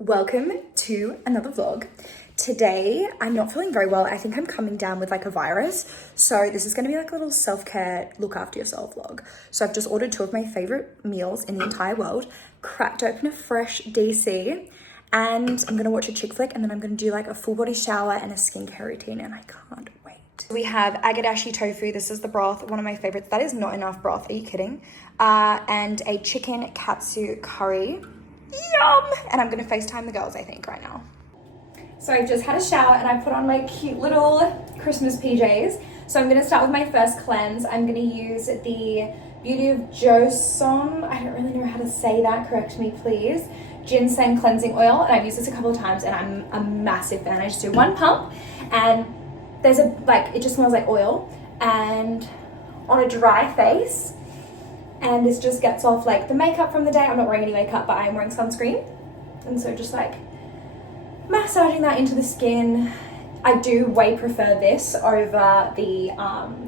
Welcome to another vlog. Today, I'm not feeling very well. I think I'm coming down with like a virus. So this is gonna be like a little self-care, look after yourself vlog. So I've just ordered 2 of my favorite meals in the entire world, cracked open a fresh DC, and I'm gonna watch a chick flick, and then I'm gonna do like a full body shower and a skincare routine, and I can't wait. We have agadashi tofu. This is the broth, one of my favorites. That is not enough broth, are you kidding? And a chicken katsu curry. Yum! And I'm gonna FaceTime the girls, I think, right now. So I've just had a shower and I put on my cute little Christmas PJs. So I'm gonna start with my first cleanse. I'm gonna use the Beauty of Joseon. I don't really know how to say that, correct me please. Ginseng cleansing oil, and I've used this a couple of times and I'm a massive fan. I just do 1 pump and there's it just smells like oil, and on a dry face, and this just gets off like the makeup from the day. I'm not wearing any makeup, but I'm wearing sunscreen. And so just like massaging that into the skin. I do way prefer this over the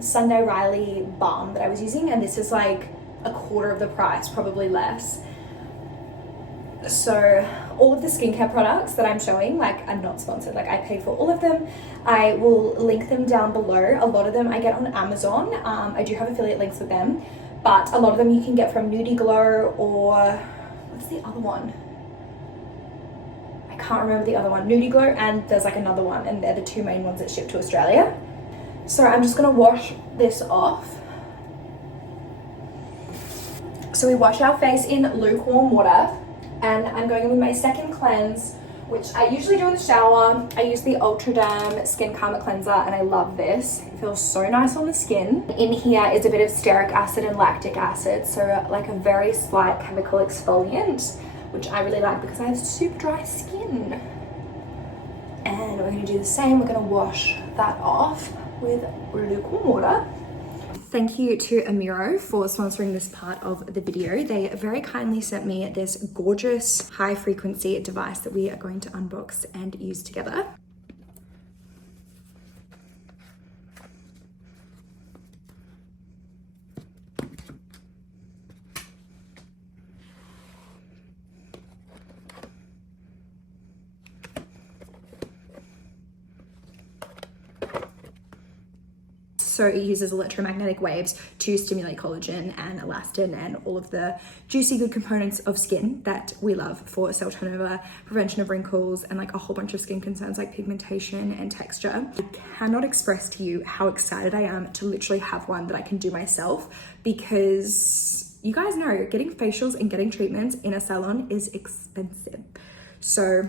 Sunday Riley balm that I was using. And this is like a quarter of the price, probably less. So all of the skincare products that I'm showing, like, are not sponsored. Like, I pay for all of them. I will link them down below. A lot of them I get on Amazon. I do have affiliate links with them. But a lot of them you can get from Nudie Glow, or what's the other one? I can't remember the other one. Nudie Glow, and there's like another one, and they're the 2 main ones that ship to Australia. So I'm just gonna wash this off. So we wash our face in lukewarm water, and I'm going in with my second cleanse, which I usually do in the shower. I use the Ultraderm Skin Calmer Cleanser, and I love this. It feels so nice on the skin. In here is a bit of stearic acid and lactic acid, so like a very slight chemical exfoliant, which I really like because I have super dry skin. And we're gonna do the same. We're gonna wash that off with lukewarm water. Thank you to Amiro for sponsoring this part of the video. They very kindly sent me this gorgeous high frequency device that we are going to unbox and use together. So it uses electromagnetic waves to stimulate collagen and elastin and all of the juicy good components of skin that we love for cell turnover, prevention of wrinkles, and like a whole bunch of skin concerns like pigmentation and texture. I cannot express to you how excited I am to literally have one that I can do myself, because you guys know getting facials and getting treatments in a salon is expensive. So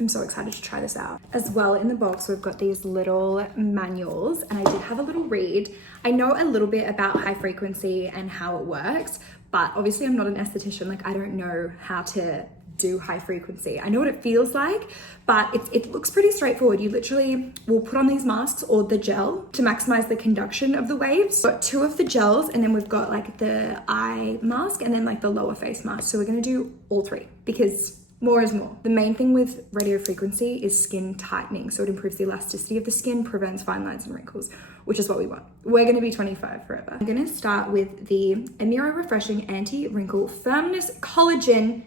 I'm so excited to try this out. As well, in the box, we've got these little manuals, and I did have a little read. I know a little bit about high frequency and how it works, but obviously I'm not an esthetician. Like, I don't know how to do high frequency. I know what it feels like, but it looks pretty straightforward. You literally will put on these masks or the gel to maximize the conduction of the waves. We've got 2 of the gels, and then we've got like the eye mask and then like the lower face mask. So we're gonna do all 3 because more is more. The main thing with radio frequency is skin tightening. So it improves the elasticity of the skin, prevents fine lines and wrinkles, which is what we want. We're gonna be 25 forever. I'm gonna start with the Amiro Refreshing Anti-Wrinkle Firmness Collagen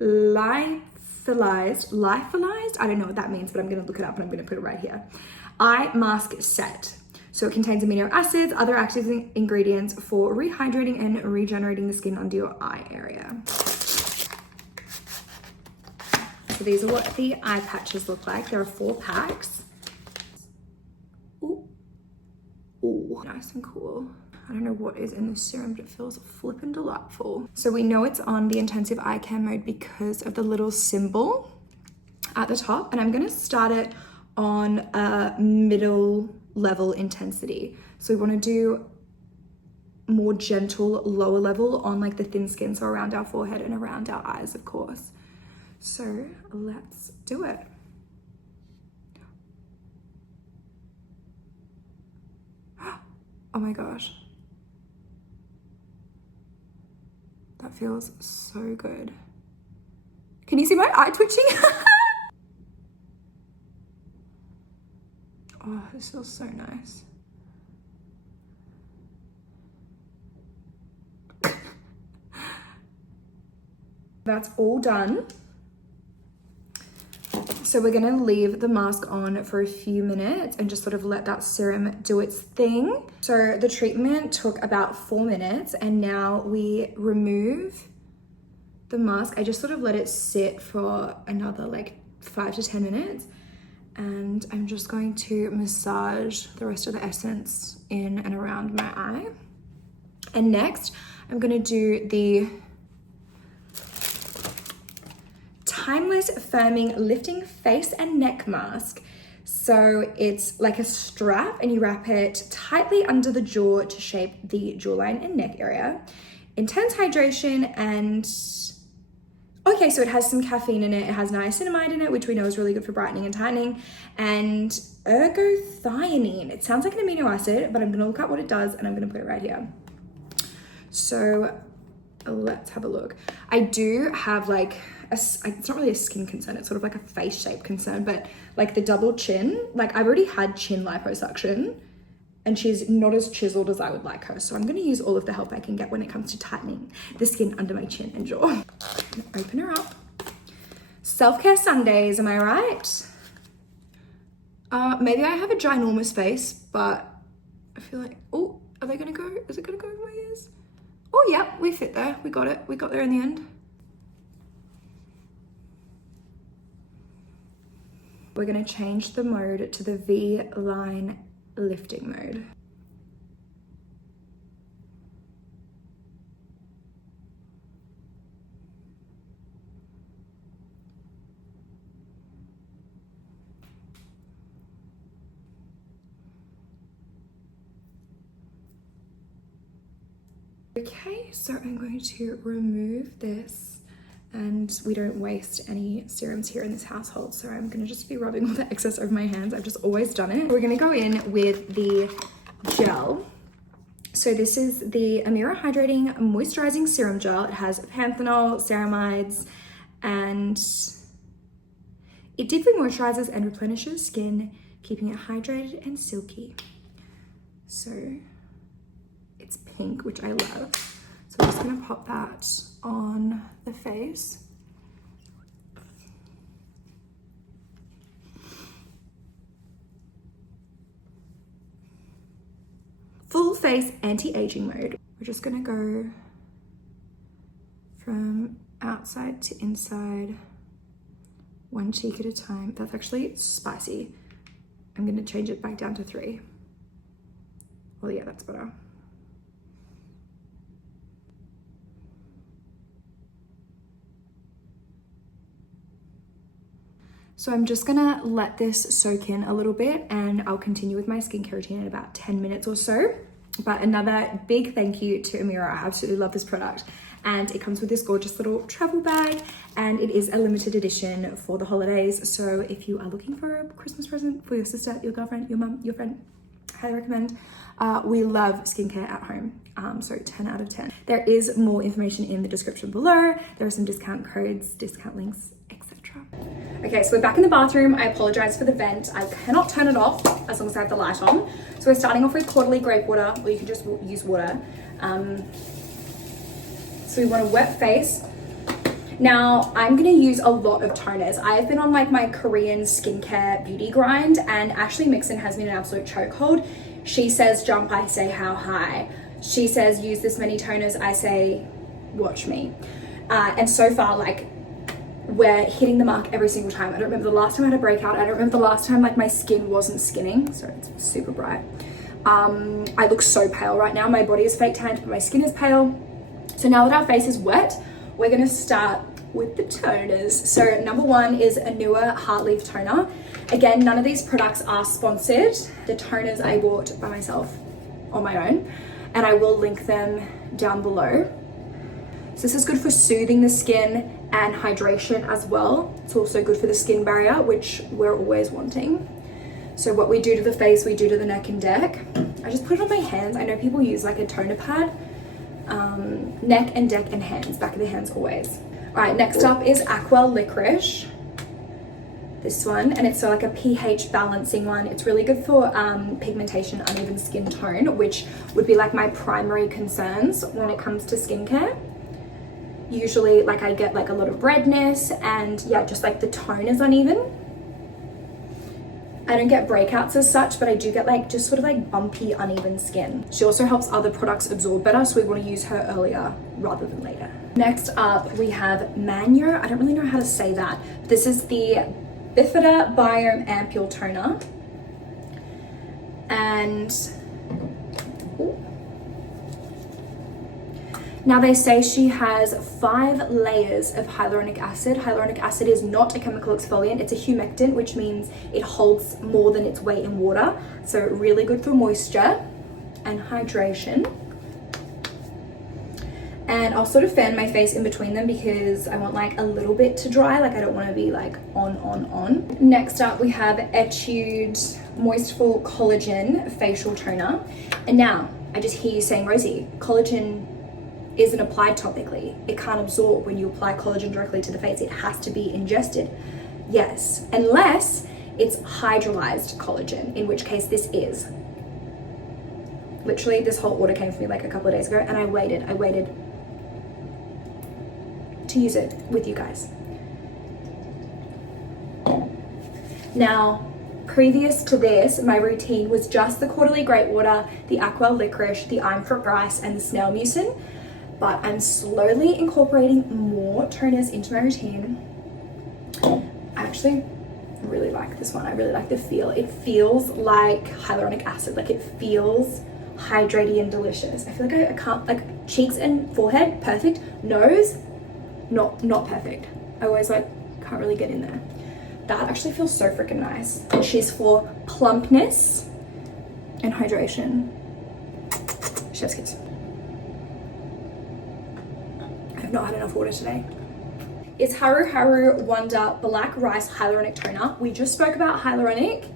Lyophilized. I don't know what that means, but I'm gonna look it up and I'm gonna put it right here. Eye Mask Set. So it contains amino acids, other active ingredients for rehydrating and regenerating the skin under your eye area. So these are what the eye patches look like. There are 4 packs. Ooh, ooh, nice and cool. I don't know what is in this serum, but it feels flippin' delightful. So we know it's on the intensive eye care mode because of the little symbol at the top. And I'm gonna start it on a middle level intensity. So we wanna do more gentle, lower level on like the thin skin. So around our forehead and around our eyes, of course. So let's do it. Oh my gosh. That feels so good. Can you see my eye twitching? Oh, this feels so nice. That's all done. So we're gonna leave the mask on for a few minutes and just sort of let that serum do its thing. So the treatment took about 4 minutes, and now we remove the mask. I just sort of let it sit for another like 5 to 10 minutes. And I'm just going to massage the rest of the essence in and around my eye. And next, I'm gonna do the Timeless Firming Lifting Face and Neck Mask. So it's like a strap and you wrap it tightly under the jaw to shape the jawline and neck area. Intense hydration and, okay, so it has some caffeine in it. It has niacinamide in it, which we know is really good for brightening and tightening, and ergothioneine. It sounds like an amino acid, but I'm gonna look up what it does and I'm gonna put it right here. So let's have a look. I do have like, it's not really a skin concern, it's sort of like a face shape concern, but like the double chin, like I've already had chin liposuction and she's not as chiseled as I would like her. So I'm gonna use all of the help I can get when it comes to tightening the skin under my chin and jaw. Open her up. Self-care Sundays, am I right? Maybe I have a ginormous face, but I feel like, oh, are they gonna go? Is it gonna go over my ears? Oh yeah, we fit there, we got it. We got there in the end. We're gonna change the mode to the V-line lifting mode. Okay, so I'm going to remove this, and we don't waste any serums here in this household, so I'm gonna just be rubbing all the excess over my hands. I've just always done it. We're gonna go in with the gel. So this is the Amira Hydrating Moisturizing Serum Gel. It has panthenol, ceramides, and it deeply moisturizes and replenishes skin, keeping it hydrated and silky. So it's pink, which I love. So I'm just gonna pop that on the face. Full face anti-aging mode. We're just gonna go from outside to inside, one cheek at a time. That's actually spicy. I'm gonna change it back down to 3. Well, yeah, that's better. So I'm just gonna let this soak in a little bit, and I'll continue with my skincare routine in about 10 minutes or so. But another big thank you to Amira. I absolutely love this product. And it comes with this gorgeous little travel bag, and it is a limited edition for the holidays. So if you are looking for a Christmas present for your sister, your girlfriend, your mum, your friend, highly recommend. We love skincare at home, so 10 out of 10. There is more information in the description below. There are some discount codes, discount links, etc. Okay, so we're back in the bathroom. I apologize for the vent. I cannot turn it off as long as I have the light on. So we're starting off with quarterly grape water, or you can just use water. So we want a wet face. Now, I'm gonna use a lot of toners. I've been on like my Korean skincare beauty grind, and Ashley Mixon has been an absolute chokehold. She says jump, I say how high. She says use this many toners, I say watch me. And so far, like, we're hitting the mark every single time. I don't remember the last time I had a breakout. I don't remember the last time like my skin wasn't skinning. So it's super bright. I look so pale right now. My body is fake tanned, but my skin is pale. So now that our face is wet, we're gonna start with the toners. So number 1 is a newer Heartleaf toner. Again, none of these products are sponsored. The toners I bought by myself on my own, and I will link them down below. So this is good for soothing the skin and hydration as well. It's also good for the skin barrier, which we're always wanting. So what we do to the face, we do to the neck and deck. I just put it on my hands. I know people use like a toner pad. Neck and deck and hands, back of the hands always. All right, next up is Aqua Licorice. This one, and it's like a pH balancing one. It's really good for pigmentation, uneven skin tone, which would be like my primary concerns when it comes to skincare. Usually like I get like a lot of redness, and yeah, just like the tone is uneven. I don't get breakouts as such, but I do get like just sort of like bumpy, uneven skin. She also helps other products absorb better, so we want to use her earlier rather than later. Next up, we have Manyo. I don't really know how to say that. This is the Bifida Biome Ampule Toner. And now they say she has 5 layers of hyaluronic acid. Hyaluronic acid is not a chemical exfoliant, it's a humectant, which means it holds more than its weight in water. So really good for moisture and hydration. And I'll sort of fan my face in between them because I want like a little bit to dry, like I don't want to be like on. Next up we have Etude Moistful Collagen Facial Toner. And now I just hear you saying, Rosie, collagen isn't applied topically. It can't absorb when you apply collagen directly to the face. It has to be ingested. Yes, unless it's hydrolyzed collagen, in which case this is. Literally, this whole order came for me like a couple of days ago, and I waited to use it with you guys. Now, previous to this, my routine was just the Quarterly Great Water, the Aqua Licorice, the I'm From Rice, and the Snail Mucin. But I'm slowly incorporating more toners into my routine. I actually really like this one. I really like the feel. It feels like hyaluronic acid. Like it feels hydrating and delicious. I feel like I can't, like cheeks and forehead, perfect. Nose, not perfect. I always like can't really get in there. That actually feels so freaking nice. And she's for plumpness and hydration. Chef's kiss. I've not had enough water today. It's Haru Haru Wonder Black Rice Hyaluronic Toner. We just spoke about hyaluronic.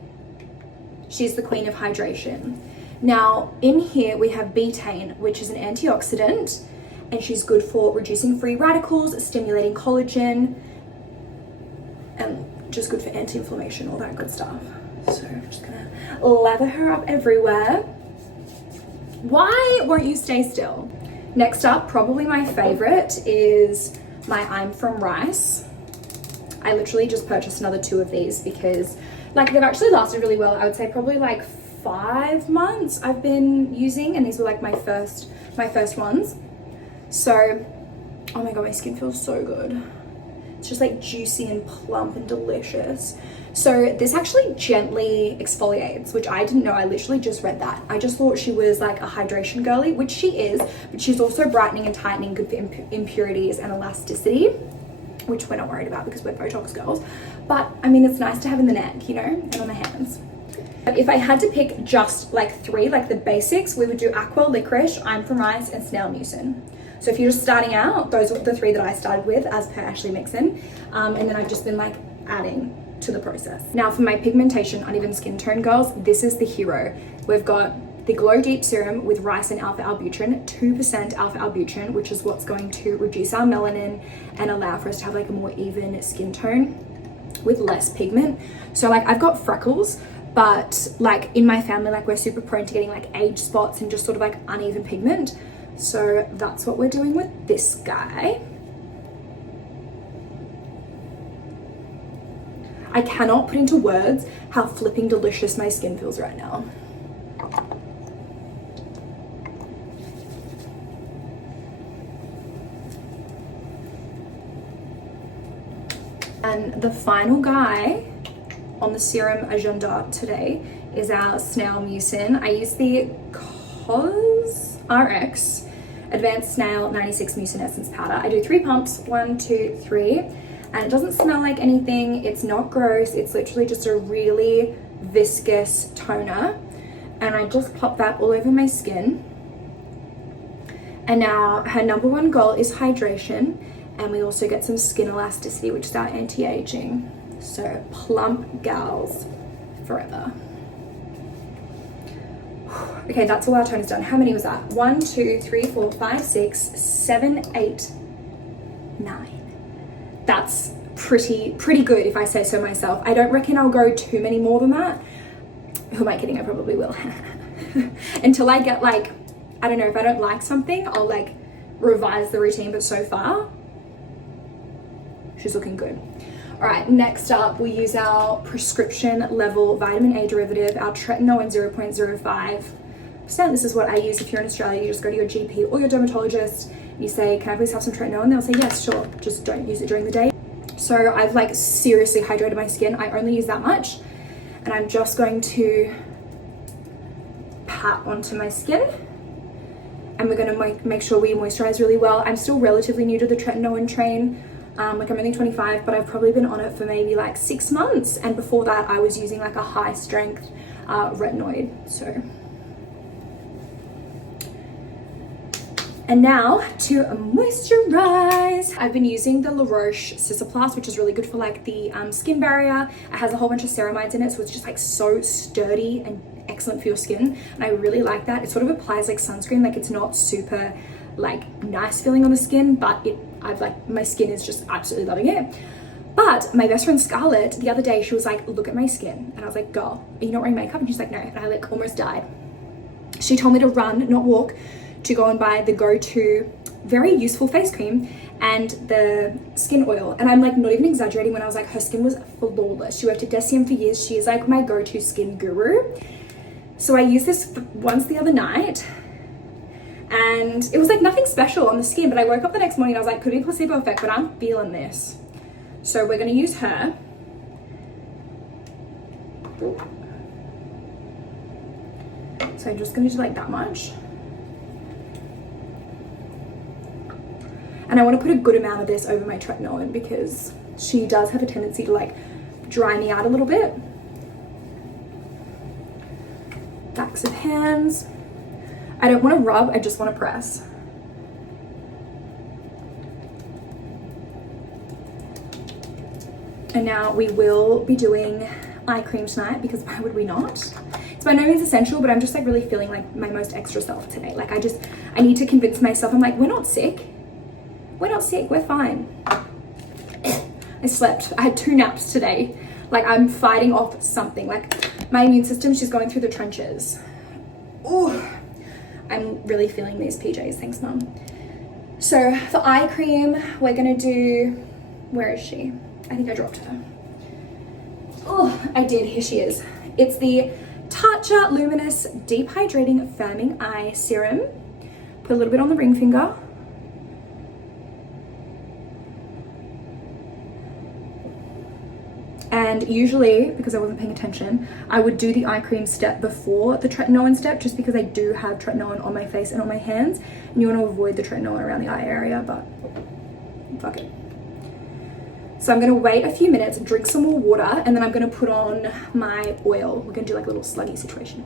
She's the queen of hydration. Now, in here we have betaine, which is an antioxidant, and she's good for reducing free radicals, stimulating collagen, and just good for anti-inflammation, all that good stuff. So I'm just gonna lather her up everywhere. Why won't you stay still? Next up, probably my favorite is my I'm From Rice. I literally just purchased another 2 of these because like they've actually lasted really well. I would say probably like 5 months I've been using, and these were like my first ones. So, oh my god, my skin feels so good. It's just like juicy and plump and delicious. So this actually gently exfoliates, which I didn't know. I literally just read that. I just thought she was like a hydration girly, which she is, but she's also brightening and tightening, good for impurities and elasticity, which we're not worried about because we're Botox girls. But I mean, it's nice to have in the neck, you know, and on the hands. But if I had to pick just like 3, like the basics, we would do Aqua Licorice, I'm From Rice, and Snail Mucin. So if you're just starting out, those are the 3 that I started with as per Ashley Mixon. And then I've just been like adding to the process. Now for my pigmentation, uneven skin tone girls, this is the hero. We've got the Glow Deep Serum with rice and alpha albutrin, 2% alpha albutrin, which is what's going to reduce our melanin and allow for us to have like a more even skin tone with less pigment. So like I've got freckles, but like in my family, like we're super prone to getting like age spots and just sort of like uneven pigment. So that's what we're doing with this guy. I cannot put into words how flipping delicious my skin feels right now. And the final guy on the serum agenda today is our Snail Mucin. I use the CosRx Advanced Snail 96 Mucin Essence Powder. I do 3 pumps, 1, 2, 3, and it doesn't smell like anything. It's not gross. It's literally just a really viscous toner, and I just pop that all over my skin. And now her number 1 goal is hydration, and we also get some skin elasticity, which is our anti-aging. So plump gals forever. Okay, that's all our toners done. How many was that? 1, 2, 3, 4, 5, 6, 7, 8, 9. That's pretty good if I say so myself. I don't reckon I'll go too many more than that. Who am I kidding? I probably will. Until I get like, I don't know, if I don't like something, I'll like revise the routine, but so far, she's looking good. All right, next up, we use our prescription level vitamin A derivative, our Tretinoin 0.05%. This is what I use. If you're in Australia, you just go to your GP or your dermatologist. You say, can I please have some Tretinoin? They'll say, yes, sure. Just don't use it during the day. So I've like seriously hydrated my skin. I only use that much. And I'm just going to pat onto my skin. And we're gonna make sure we moisturize really well. I'm still relatively new to the Tretinoin train. Like I'm only 25, but I've probably been on it for maybe like 6 months. And before that, I was using like a high strength retinoid, so. And now to moisturize. I've been using the La Roche Cicaplast, which is really good for like the skin barrier. It has a whole bunch of ceramides in it, so it's just like so sturdy and excellent for your skin. And I really like that. It sort of applies like sunscreen, like it's not super like nice feeling on the skin, but my skin is just absolutely loving it. But my best friend Scarlett, the other day, she was like, look at my skin. And I was like, girl, are you not wearing makeup? And she's like, no. And I like almost died. She told me to run, not walk, to go and buy the go-to very useful face cream and the skin oil. And I'm like not even exaggerating when I was like, her skin was flawless. She worked at Decium for years. She is like my go-to skin guru. So I used this once the other night and it was like nothing special on the skin, but I woke up the next morning and I was like, could be placebo effect, but I'm feeling this. So we're gonna use her. So I'm just gonna do like that much. And I want to put a good amount of this over my Tretinoin because she does have a tendency to like dry me out a little bit. Backs of hands. I don't want to rub, I just want to press. And now we will be doing eye cream tonight because why would we not? It's by no means essential, but I'm just like really feeling like my most extra self today. Like I need to convince myself, I'm like, we're not sick. We're not sick, we're fine. I slept, I had 2 naps today. Like I'm fighting off something. Like my immune system, she's going through the trenches. Ooh, I'm really feeling these PJs, thanks mum. So for eye cream, we're gonna do, where is she? I think I dropped her. Oh, I did, here she is. It's the Tatcha Luminous Deep Hydrating Firming Eye Serum. Put a little bit on the ring finger. And usually, because I wasn't paying attention, I would do the eye cream step before the Tretinoin step, just because I do have Tretinoin on my face and on my hands. And you want to avoid the Tretinoin around the eye area, but fuck it. So I'm going to wait a few minutes, drink some more water, and then I'm going to put on my oil. We're going to do like a little sluggy situation.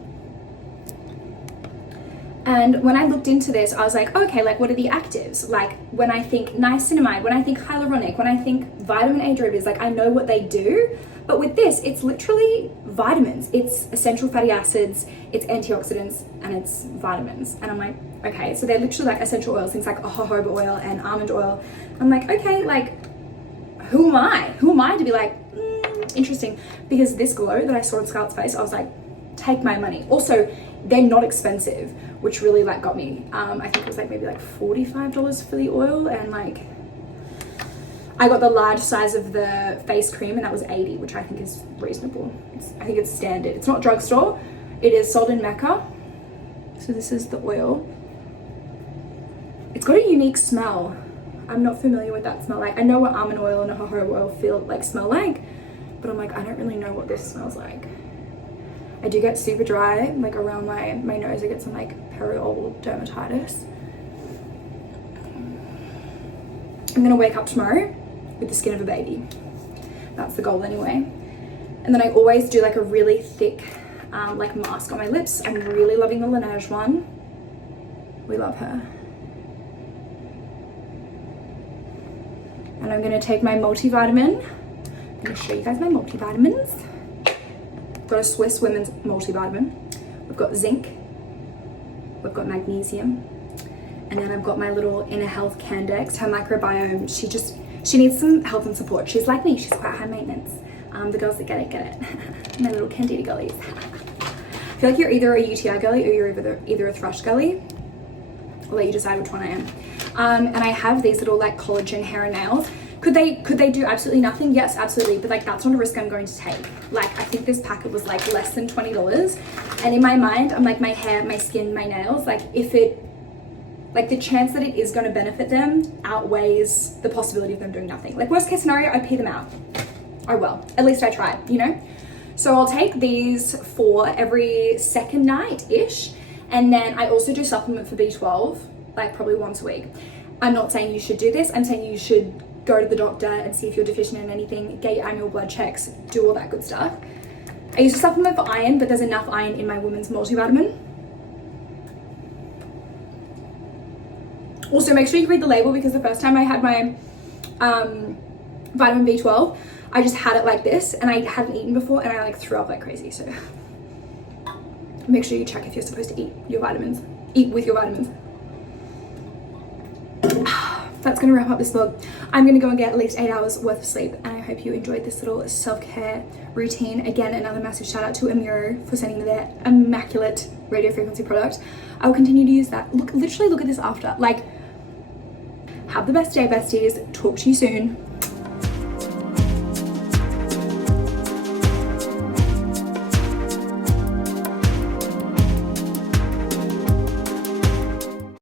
And when I looked into this, I was like, okay, like what are the actives? Like when I think niacinamide, when I think hyaluronic, when I think vitamin A derivatives, like I know what they do. But with this, it's literally vitamins. It's essential fatty acids, it's antioxidants, and it's vitamins. And I'm like, okay, so they're literally like essential oils, things like jojoba oil and almond oil. I'm like, okay, like who am I? Who am I to be like, interesting? Because this glow that I saw on Scarlett's face, I was like, take my money. Also, they're not expensive, which really like got me. I think it was like maybe like $45 for the oil, and like I got the large size of the face cream and that was $80, which I think is reasonable. I think it's standard. It's not drugstore. It is sold in Mecca. So this is the oil. It's got a unique smell. I'm not familiar with that smell. Like I know what almond oil and jojoba oil smell like, but I'm like, I don't really know what this smells like. I do get super dry, like around my nose. I get some like perioral dermatitis. I'm gonna wake up tomorrow with the skin of a baby. That's the goal anyway. And then I always do like a really thick like mask on my lips. I'm really loving the Laneige one. We love her. And I'm gonna take my multivitamin. I'm gonna show you guys my multivitamins. Got a Swiss Women's multivitamin. We've got zinc, we've got magnesium, and then I've got my little Inner Health Candex. Her microbiome, she needs some help and support. She's like me, she's quite high maintenance. The girls that get it. My little candida gullies. I feel like you're either a UTI gully or you're either a thrush gully. I'll let you decide which one I am. And I have these little like collagen hair and nails. Could they do absolutely nothing? Yes, absolutely. But like, that's not a risk I'm going to take. Like, I think this packet was like less than $20. And in my mind, I'm like, my hair, my skin, my nails, like like the chance that it is going to benefit them outweighs the possibility of them doing nothing. Like, worst case scenario, I pee them out. Oh well, at least I tried, you know? So I'll take these for every second night-ish. And then I also do supplement for B12, like probably once a week. I'm not saying you should do this. I'm saying you should go to the doctor and see if you're deficient in anything, get your annual blood checks, do all that good stuff. I use a supplement for iron, but there's enough iron in my women's multivitamin. Also, make sure you read the label, because the first time I had my vitamin B12, I just had it like this and I hadn't eaten before and I like threw up like crazy. So make sure you check if you're supposed to eat with your vitamins. That's gonna wrap up this vlog. I'm gonna go and get at least 8 hours worth of sleep, and I hope you enjoyed this little self-care routine. Again, another massive shout out to Amiro for sending me their immaculate radio frequency product. I will continue to use that. Literally look at this after. Like, have the best day, besties. Talk to you soon.